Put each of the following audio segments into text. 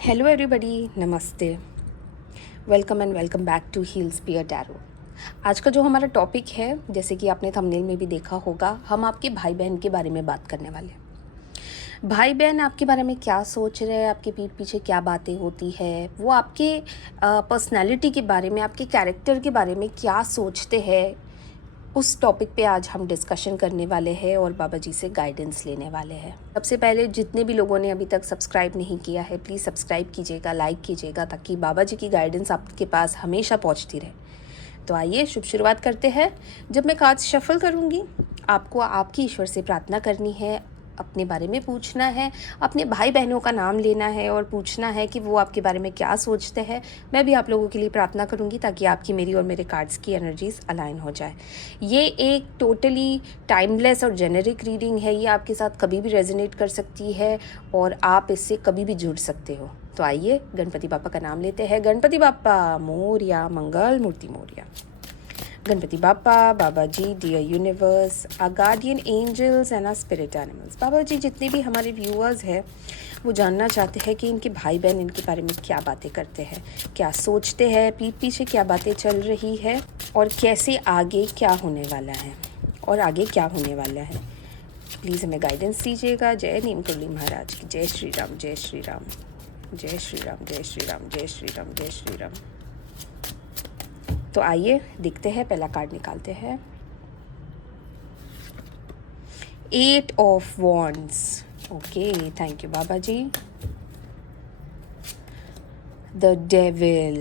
Hello everybody, नमस्ते। Welcome and welcome back to heal spear tarot. आज का जो हमारा टॉपिक है, जैसे कि आपने थंबनेल में भी देखा होगा, हम आपके भाई बहन के बारे में बात करने वाले हैं। भाई बहन आपके बारे में क्या सोच रहे हैं, आपके पीठ पीछे क्या बातें होती है, वो आपके पर्सनैलिटी के बारे में, आपके कैरेक्टर के बारे में क्या सोचते हैं, उस टॉपिक पे आज हम डिस्कशन करने वाले हैं और बाबा जी से गाइडेंस लेने वाले हैं। सबसे पहले जितने भी लोगों ने अभी तक सब्सक्राइब नहीं किया है, प्लीज़ सब्सक्राइब कीजिएगा, लाइक कीजिएगा, ताकि बाबा जी की गाइडेंस आपके पास हमेशा पहुंचती रहे। तो आइए शुरुआत करते हैं। जब मैं कार्ड्स शफल करूंगी, आपको आपकी ईश्वर से प्रार्थना करनी है, अपने बारे में पूछना है, अपने भाई बहनों का नाम लेना है और पूछना है कि वो आपके बारे में क्या सोचते हैं। मैं भी आप लोगों के लिए प्रार्थना करूंगी ताकि आपकी, मेरी और मेरे कार्ड्स की एनर्जीज अलाइन हो जाए। ये एक टोटली टाइमलेस और जेनेरिक रीडिंग है। ये आपके साथ कभी भी रेजोनेट कर सकती है और आप इससे कभी भी जुड़ सकते हो। तो आइए गणपति बापा का नाम लेते हैं। गणपति बापा मोरया, मंगल मूर्ति मोरया। गणपति बापा, बाबा जी, dear universe, ah guardian angels and ah spirit animals. बाबा जी, जितने भी हमारे व्यूअर्स हैं वो जानना चाहते हैं कि इनके भाई बहन इनके बारे में क्या बातें करते हैं, क्या सोचते हैं, पीठ पीछे क्या बातें चल रही है और कैसे आगे क्या होने वाला है और आगे क्या होने वाला है। प्लीज़ हमें गाइडेंस दीजिएगा। जय नीम कुंडली महाराज की। जय श्री राम, जय श्री राम, जय श्री राम, जय श्री राम, जय श्री राम, जय श्री राम। तो आइए देखते हैं, पहला कार्ड निकालते हैं। 8 of wands. Okay, thank you बाबा जी। The devil.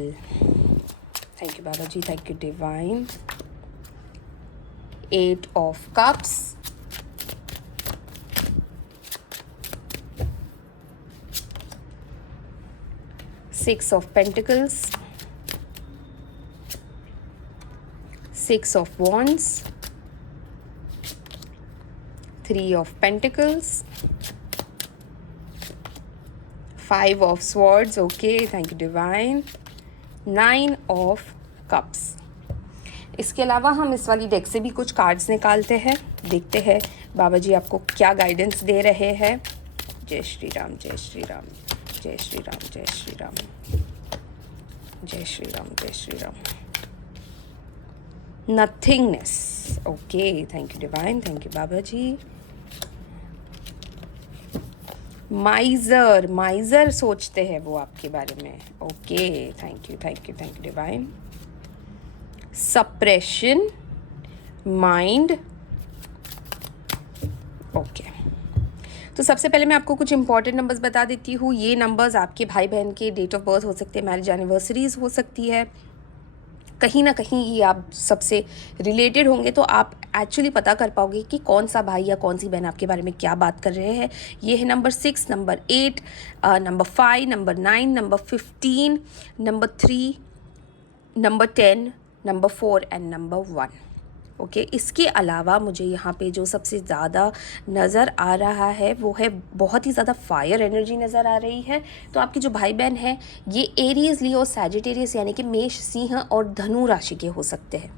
थैंक यू बाबा जी, thank you divine. 8 of cups. 6 of pentacles. 6 of wands, 3 of pentacles, 5 of swords, okay, thank you divine, 9 of cups। इसके अलावा हम इस वाली डेक से भी कुछ कार्ड्स निकालते हैं, देखते हैं बाबा जी आपको क्या गाइडेंस दे रहे हैं। जय श्री राम, जय श्री राम, जय श्री राम, जय श्री राम, जय श्री राम, जय Shri Ram. Nothingness. Okay, thank you divine, thank you बाबा जी। माइजर, माइजर सोचते हैं वो आपके बारे में। Okay, thank you, thank you, thank you divine. Suppression, mind. Okay, तो सबसे पहले मैं आपको कुछ इंपॉर्टेंट नंबर्स बता देती हूँ। ये नंबर्स आपके भाई बहन के डेट ऑफ बर्थ हो सकते हैं, मैरिज एनिवर्सरीज हो सकती है, कहीं ना कहीं ये आप सबसे रिलेटेड होंगे, तो आप एक्चुअली पता कर पाओगे कि कौन सा भाई या कौन सी बहन आपके बारे में क्या बात कर रहे हैं। ये है number 6, number 8, number 5, number 9, number 15, number 3, number 10, number 4 and number 1। Okay, इसके अलावा मुझे यहाँ पे जो सबसे ज़्यादा नज़र आ रहा है वो है बहुत ही ज़्यादा फायर एनर्जी नज़र आ रही है। तो आपके जो भाई बहन हैं ये एरीज, लियो, सैजिटेरियस यानी कि मेष, सिंह और धनु राशि के हो सकते हैं।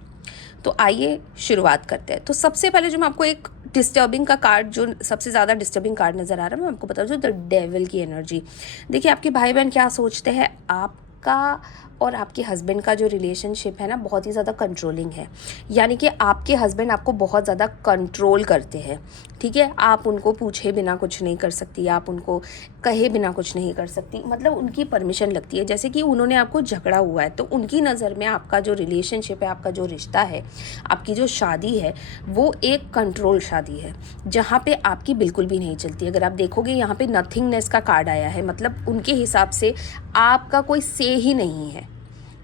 तो आइए शुरुआत करते हैं। तो सबसे पहले जो मैं आपको एक डिस्टर्बिंग का कार्ड, जो सबसे ज़्यादा डिस्टर्बिंग कार्ड नज़र आ रहा है, मैं आपको बता दूँ, द डेविल की एनर्जी। देखिए आपके भाई बहन क्या सोचते हैं, आपका और आपके हस्बैंड का जो रिलेशनशिप है ना, बहुत ही ज़्यादा कंट्रोलिंग है। यानी कि आपके हस्बैंड आपको बहुत ज़्यादा कंट्रोल करते हैं, ठीक है। आप उनको पूछे बिना कुछ नहीं कर सकती, आप उनको कहे बिना कुछ नहीं कर सकती, मतलब उनकी परमिशन लगती है। जैसे कि उन्होंने आपको झगड़ा हुआ है तो उनकी नज़र में आपका जो रिलेशनशिप है, आपका जो रिश्ता है, आपकी जो शादी है, वो एक कंट्रोल शादी है जहाँ पे आपकी बिल्कुल भी नहीं चलती। अगर आप देखोगे यहाँ पे नथिंगनेस का कार्ड आया है, मतलब उनके हिसाब से आपका कोई से ही नहीं है,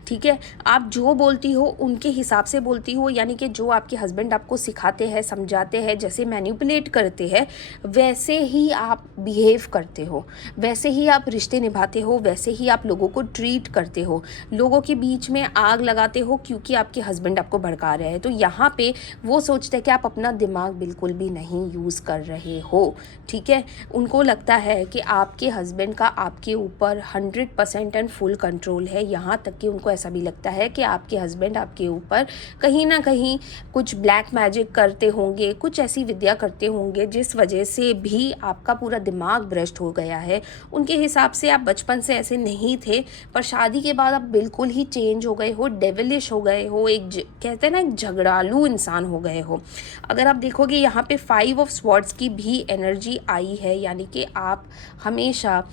ठीक है। आप जो बोलती हो उनके हिसाब से बोलती हो, यानी कि जो आपके हस्बैंड आपको सिखाते हैं, समझाते हैं, जैसे मैनिपुलेट करते हैं, वैसे ही आप बिहेव करते हो, वैसे ही आप रिश्ते निभाते हो, वैसे ही आप लोगों को ट्रीट करते हो, लोगों के बीच में आग लगाते हो क्योंकि आपके हस्बैंड आपको भड़का रहे हैं। तो यहाँ पे वो सोचते हैं कि आप अपना दिमाग बिल्कुल भी नहीं यूज़ कर रहे हो, ठीक है। उनको लगता है कि आपके हस्बैंड का आपके ऊपर 100% एंड फुल कंट्रोल है। यहाँ तक कि उनको ऐसा भी लगता है कि आपके हस्बैंड आपके ऊपर कहीं ना कहीं कुछ ब्लैक मैजिक करते होंगे, कुछ ऐसी विद्या करते होंगे जिस वजह से भी आपका पूरा दिमाग भ्रष्ट हो गया है। उनके हिसाब से आप बचपन से ऐसे नहीं थे, पर शादी के बाद आप बिल्कुल ही चेंज हो गए हो, डेविलिश हो गए हो, कहते हैं ना, एक झगड़ालू इंसान हो गए हो। अगर आप देखोगे यहाँ पे 5 ऑफ स्वॉर्ड्स की भी एनर्जी आई है, यानी कि आप हमेशा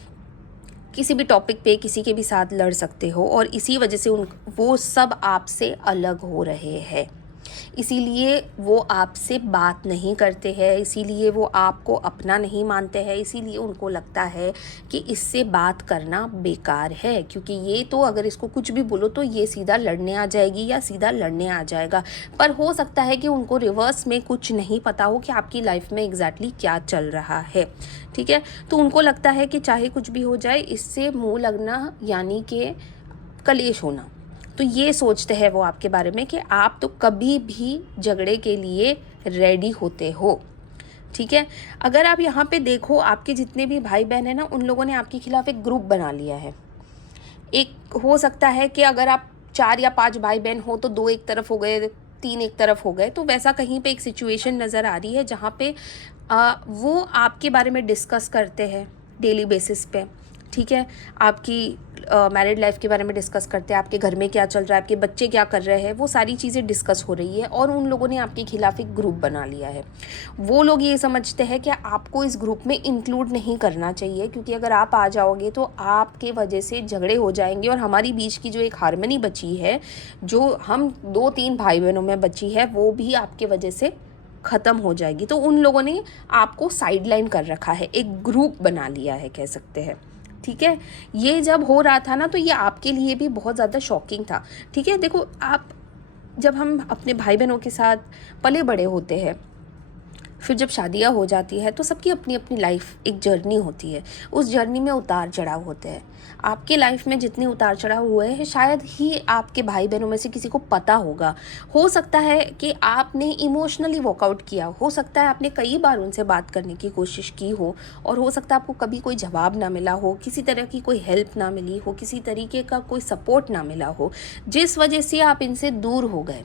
किसी भी टॉपिक पे किसी के भी साथ लड़ सकते हो और इसी वजह से वो सब आपसे अलग हो रहे हैं। इसीलिए वो आपसे बात नहीं करते हैं, इसीलिए वो आपको अपना नहीं मानते हैं, इसीलिए उनको लगता है कि इससे बात करना बेकार है, क्योंकि ये तो अगर इसको कुछ भी बोलो तो ये सीधा लड़ने आ जाएगी या सीधा लड़ने आ जाएगा। पर हो सकता है कि उनको रिवर्स में कुछ नहीं पता हो कि आपकी लाइफ में एग्जैक्टली क्या चल रहा है। ठीक है, तो उनको लगता है कि चाहे कुछ भी हो जाए, इससे मुँह लगना यानी कि कलेश होना। तो ये सोचते हैं वो आपके बारे में कि आप तो कभी भी झगड़े के लिए रेडी होते हो। ठीक है, अगर आप यहाँ पे देखो, आपके जितने भी भाई बहन हैं ना, उन लोगों ने आपके खिलाफ एक ग्रुप बना लिया है। एक हो सकता है कि अगर आप 4 या 5 भाई बहन हो तो 2 एक तरफ हो गए, 3 एक तरफ हो गए, तो वैसा कहीं पे एक सिचुएशन नज़र आ रही है जहाँ पे वो आपके बारे में डिस्कस करते हैं डेली बेसिस पे। ठीक है, आपकी मैरिड लाइफ के बारे में डिस्कस करते हैं, आपके घर में क्या चल रहा है, आपके बच्चे क्या कर रहे हैं, वो सारी चीज़ें डिस्कस हो रही है और उन लोगों ने आपके खिलाफ एक ग्रुप बना लिया है। वो लोग ये समझते हैं कि आपको इस ग्रुप में इंक्लूड नहीं करना चाहिए, क्योंकि अगर आप आ जाओगे तो आपके वजह से झगड़े हो जाएंगे और हमारी बीच की जो एक हार्मनी बची है, जो हम 2-3 भाई बहनों में बची है, वो भी आपके वजह से ख़त्म हो जाएगी। तो उन लोगों ने आपको साइडलाइन कर रखा है, एक ग्रुप बना लिया है, कह सकते हैं। ठीक है, ये जब हो रहा था ना, तो ये आपके लिए भी बहुत ज़्यादा शॉकिंग था। ठीक है, देखो, आप जब हम अपने भाई बहनों के साथ पले बड़े होते हैं, फिर जब शादियाँ हो जाती है तो सबकी अपनी अपनी लाइफ एक जर्नी होती है। उस जर्नी में उतार चढ़ाव होते हैं। आपके लाइफ में जितने उतार चढ़ाव हुए हैं, शायद ही आपके भाई बहनों में से किसी को पता होगा। हो सकता है कि आपने इमोशनली वॉकआउट किया, हो सकता है आपने कई बार उनसे बात करने की कोशिश की हो, और हो सकता है आपको कभी कोई जवाब ना मिला हो, किसी तरह की कोई हेल्प ना मिली हो, किसी तरीके का कोई सपोर्ट ना मिला हो, जिस वजह से आप इनसे दूर हो गए।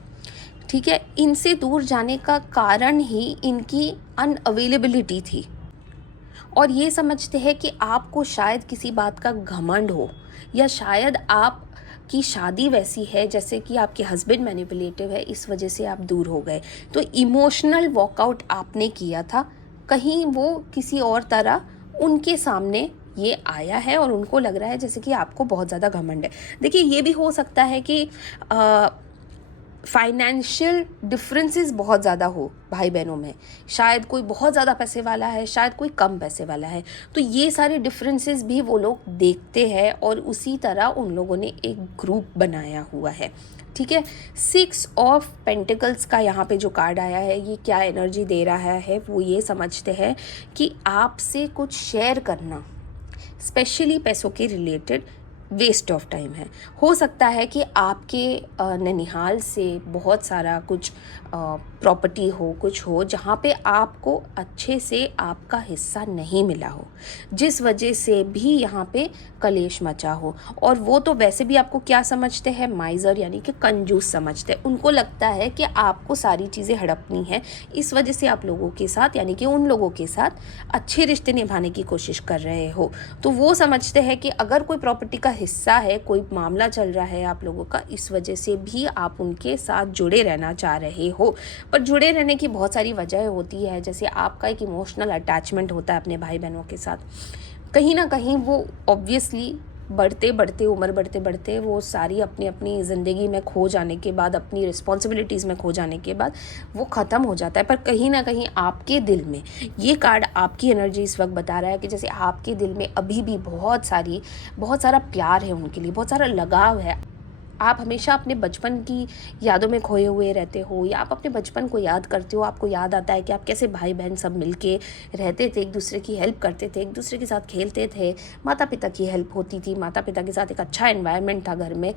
ठीक है, इनसे दूर जाने का कारण ही इनकी अनअवेलेबिलिटी थी, और ये समझते हैं कि आपको शायद किसी बात का घमंड हो, या शायद आप की शादी वैसी है जैसे कि आपके हस्बैंड मैनिपुलेटिव है, इस वजह से आप दूर हो गए। तो इमोशनल वॉकआउट आपने किया था, कहीं वो किसी और तरह उनके सामने ये आया है और उनको लग रहा है जैसे कि आपको बहुत ज़्यादा घमंड है। देखिए, ये भी हो सकता है कि फाइनेंशियल डिफरेंसेस बहुत ज़्यादा हो भाई बहनों में, शायद कोई बहुत ज़्यादा पैसे वाला है, शायद कोई कम पैसे वाला है, तो ये सारे डिफरेंसेस भी वो लोग देखते हैं और उसी तरह उन लोगों ने एक ग्रुप बनाया हुआ है। ठीक है, 6 ऑफ पेंटिकल्स का यहाँ पे जो कार्ड आया है, ये क्या एनर्जी दे रहा है, वो ये समझते हैं कि आपसे कुछ शेयर करना, स्पेशली पैसों के रिलेटेड, वेस्ट ऑफ टाइम है। हो सकता है कि आपके ननिहाल से बहुत सारा कुछ प्रॉपर्टी हो, कुछ हो जहाँ पे आपको अच्छे से आपका हिस्सा नहीं मिला हो, जिस वजह से भी यहाँ पे कलेश मचा हो। और वो तो वैसे भी आपको क्या समझते हैं, माइजर यानी कि कंजूस समझते हैं। उनको लगता है कि आपको सारी चीज़ें हड़पनी है, इस वजह से आप लोगों के साथ यानी कि उन लोगों के साथ अच्छे रिश्ते निभाने की कोशिश कर रहे हो। तो वो समझते हैं कि अगर कोई प्रॉपर्टी का हिस्सा है, कोई मामला चल रहा है आप लोगों का, इस वजह से भी आप उनके साथ जुड़े रहना चाह रहे हो। पर जुड़े रहने की बहुत सारी वजह होती है, जैसे आपका एक इमोशनल अटैचमेंट होता है अपने भाई बहनों के साथ। कहीं ना कहीं वो ऑब्वियसली बढ़ते बढ़ते उम्र बढ़ते बढ़ते वो सारी अपनी अपनी ज़िंदगी में खो जाने के बाद, अपनी रिस्पॉन्सिबिलिटीज़ में खो जाने के बाद वो ख़त्म हो जाता है। पर कहीं ना कहीं आपके दिल में, ये कार्ड आपकी एनर्जी इस वक्त बता रहा है कि जैसे आपके दिल में अभी भी बहुत सारा प्यार है उनके लिए, बहुत सारा लगाव है। आप हमेशा अपने बचपन की यादों में खोए हुए रहते हो, या आप अपने बचपन को याद करते हो, आपको याद आता है कि आप कैसे भाई बहन सब मिलके रहते थे, एक दूसरे की हेल्प करते थे, एक दूसरे के साथ खेलते थे, माता पिता की हेल्प होती थी, माता पिता के साथ एक अच्छा एनवायरनमेंट था घर में।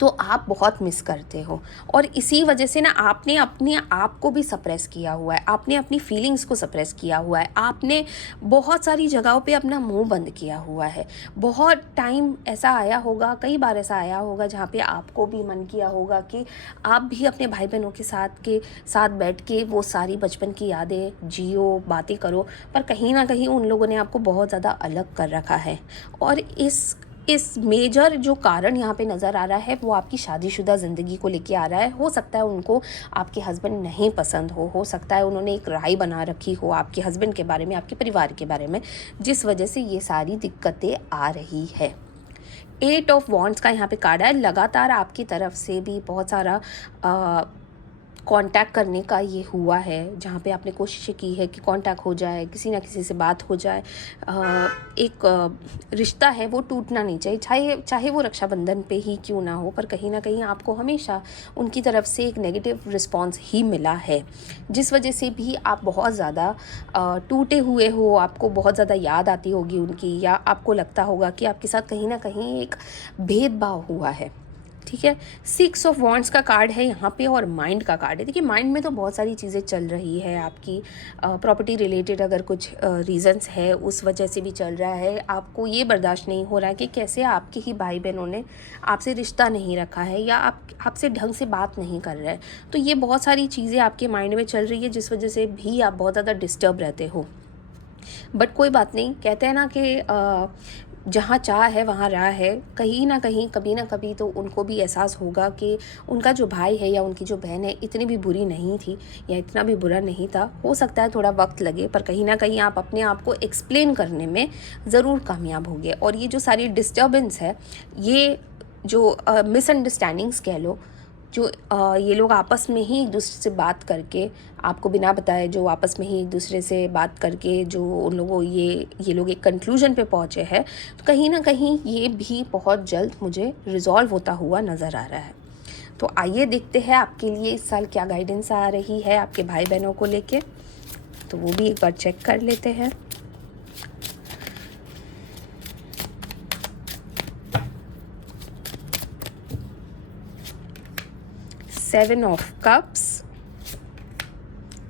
तो आप बहुत मिस करते हो। और इसी वजह से ना आपने अपने आप को भी सप्रेस किया हुआ है, आपने अपनी फीलिंग्स को सप्रेस किया हुआ है, आपने बहुत सारी जगहों पे अपना मुंह बंद किया हुआ है। बहुत टाइम ऐसा आया होगा, कई बार ऐसा आया होगा जहाँ पे आपको भी मन किया होगा कि आप भी अपने भाई बहनों के साथ बैठ के वो सारी बचपन की यादें जियो, बातें करो, पर कहीं ना कहीं उन लोगों ने आपको बहुत ज़्यादा अलग कर रखा है। और इस मेजर जो कारण यहाँ पे नज़र आ रहा है वो आपकी शादीशुदा ज़िंदगी को लेके आ रहा है। हो सकता है उनको आपके हस्बैंड नहीं पसंद हो सकता है उन्होंने एक राय बना रखी हो आपके हस्बैंड के बारे में, आपके परिवार के बारे में, जिस वजह से ये सारी दिक्कतें आ रही है। 8 ऑफ वॉन्ड्स का यहाँ पे कार्ड है। लगातार आपकी तरफ से भी बहुत सारा कांटेक्ट करने का ये हुआ है, जहाँ पे आपने कोशिश की है कि कांटेक्ट हो जाए, किसी ना किसी से बात हो जाए। एक रिश्ता है वो टूटना नहीं चाहिए, चाहे वो रक्षाबंधन पे ही क्यों ना हो, पर कहीं ना कहीं आपको हमेशा उनकी तरफ से एक नेगेटिव रिस्पांस ही मिला है, जिस वजह से भी आप बहुत ज़्यादा टूटे हुए हो। आपको बहुत ज़्यादा याद आती होगी उनकी, या आपको लगता होगा कि आपके साथ कहीं ना कहीं एक भेदभाव हुआ है। ठीक है, 6 ऑफ वॉन्ड्स का कार्ड है यहाँ पे और माइंड का कार्ड है। देखिए माइंड में तो बहुत सारी चीज़ें चल रही है आपकी, प्रॉपर्टी रिलेटेड अगर कुछ रीजंस है उस वजह से भी चल रहा है। आपको ये बर्दाश्त नहीं हो रहा है कि कैसे आपके ही भाई बहनों ने आपसे रिश्ता नहीं रखा है, या आपसे ढंग से बात नहीं कर रहे हैं। तो ये बहुत सारी चीज़ें आपके माइंड में चल रही है, जिस वजह से भी आप बहुत ज़्यादा डिस्टर्ब रहते हो। बट कोई बात नहीं, कहते हैं ना कि जहाँ चाह है वहाँ राह है। कहीं ना कहीं कभी ना कभी तो उनको भी एहसास होगा कि उनका जो भाई है या उनकी जो बहन है इतनी भी बुरी नहीं थी, या इतना भी बुरा नहीं था। हो सकता है थोड़ा वक्त लगे, पर कहीं ना कहीं आप अपने आप को एक्सप्लेन करने में ज़रूर कामयाब होंगे। और ये जो सारी डिस्टर्बेंस है, ये जो मिसअंडरस्टैंडिंग्स कह लो, जो ये लोग आपस में ही एक दूसरे से बात करके, आपको बिना बताए जो आपस में ही एक दूसरे से बात करके जो उन लोगों ये लोग एक कंक्लूजन पे पहुँचे हैं, तो कहीं ना कहीं ये भी बहुत जल्द मुझे रिज़ॉल्व होता हुआ नज़र आ रहा है। तो आइए देखते हैं आपके लिए इस साल क्या गाइडेंस आ रही है आपके भाई बहनों को लेके, तो वो भी एक बार चेक कर लेते हैं। Seven of cups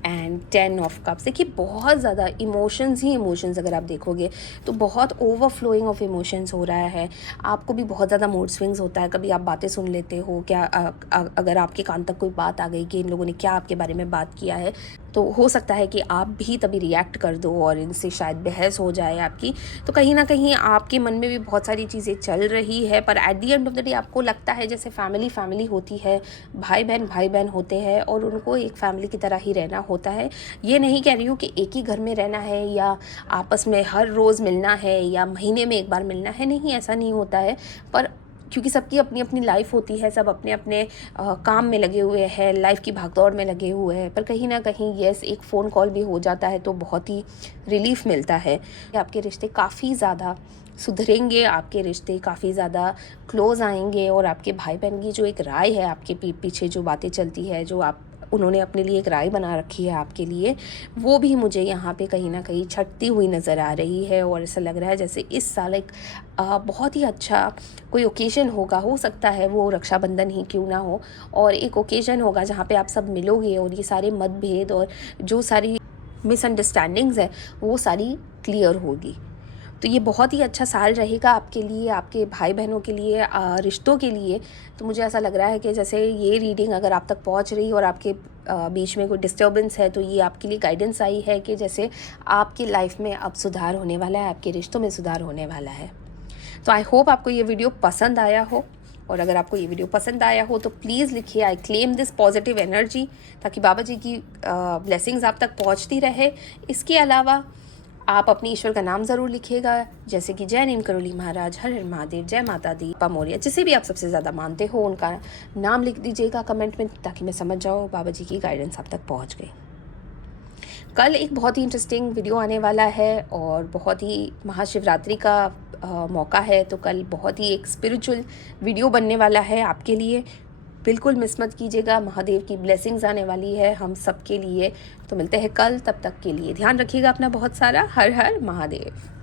and 10 of cups. देखिए बहुत ज़्यादा इमोशंस ही इमोशंस, अगर आप देखोगे तो बहुत ओवरफ्लोइंग ऑफ इमोशंस हो रहा है। आपको भी बहुत ज़्यादा मूड स्विंग्स होता है, कभी आप बातें सुन लेते हो क्या, अगर आपके कान तक कोई बात आ गई कि इन लोगों ने क्या आपके बारे में बात किया है, तो हो सकता है कि आप भी तभी रिएक्ट कर दो और इनसे शायद बहस हो जाए आपकी। तो कहीं ना कहीं आपके मन में भी बहुत सारी चीज़ें चल रही है, पर at the end of the day आपको लगता है जैसे फैमिली होती है, भाई बहन होते हैं और उनको एक फैमिली की तरह ही रहना होता है। ये नहीं कह रही हूँ कि एक ही घर में रहना है या आपस में हर रोज़ मिलना है या महीने में एक बार मिलना है, नहीं, ऐसा नहीं होता है। पर क्योंकि सबकी अपनी अपनी लाइफ होती है, सब अपने अपने काम में लगे हुए हैं, लाइफ की भागदौड़ में लगे हुए हैं, पर कहीं ना कहीं यस एक फ़ोन कॉल भी हो जाता है तो बहुत ही रिलीफ मिलता है। आपके रिश्ते काफ़ी ज़्यादा सुधरेंगे, आपके रिश्ते काफ़ी ज़्यादा क्लोज आएंगे, और आपके भाई बहन की जो एक राय है आपके पीछे जो बातें चलती है, जो उन्होंने अपने लिए एक राय बना रखी है आपके लिए, वो भी मुझे यहाँ पे कहीं ना कहीं छटती हुई नज़र आ रही है। और ऐसा लग रहा है जैसे इस साल एक बहुत ही अच्छा कोई ओकेज़न होगा, हो सकता है वो रक्षाबंधन ही क्यों ना हो, और एक ओकेज़न होगा जहाँ पे आप सब मिलोगे और ये सारे मतभेद और जो सारी मिसअंडरस्टैंडिंग्स है वो सारी क्लियर होगी। तो ये बहुत ही अच्छा साल रहेगा आपके लिए, आपके भाई बहनों के लिए, रिश्तों के लिए। तो मुझे ऐसा लग रहा है कि जैसे ये रीडिंग अगर आप तक पहुंच रही और आपके बीच में कोई डिस्टर्बेंस है, तो ये आपके लिए गाइडेंस आई है कि जैसे आपकी लाइफ में अब सुधार होने वाला है, आपके रिश्तों में सुधार होने वाला है। तो आई होप आपको ये वीडियो पसंद आया हो, और अगर आपको ये वीडियो पसंद आया हो तो प्लीज़ लिखिए I claim this positive energy, ताकि बाबा जी की ब्लेसिंग्स आप तक पहुंचती रहे। इसके अलावा आप अपनी ईश्वर का नाम ज़रूर लिखिएगा, जैसे कि जय नीम करोली महाराज, हर हर महादेव, जय माता दी, पा मोरिया, जिसे भी आप सबसे ज़्यादा मानते हो उनका नाम लिख दीजिएगा कमेंट में, ताकि मैं समझ जाऊँ बाबा जी की गाइडेंस आप तक पहुँच गई। कल एक बहुत ही इंटरेस्टिंग वीडियो आने वाला है, और बहुत ही महाशिवरात्रि का मौका है, तो कल बहुत ही एक स्पिरिचुअल वीडियो बनने वाला है आपके लिए। बिल्कुल मिस मत कीजिएगा, महादेव की ब्लेसिंग्स आने वाली है हम सब के लिए। तो मिलते हैं कल, तब तक के लिए ध्यान रखिएगा अपना बहुत सारा। हर हर महादेव।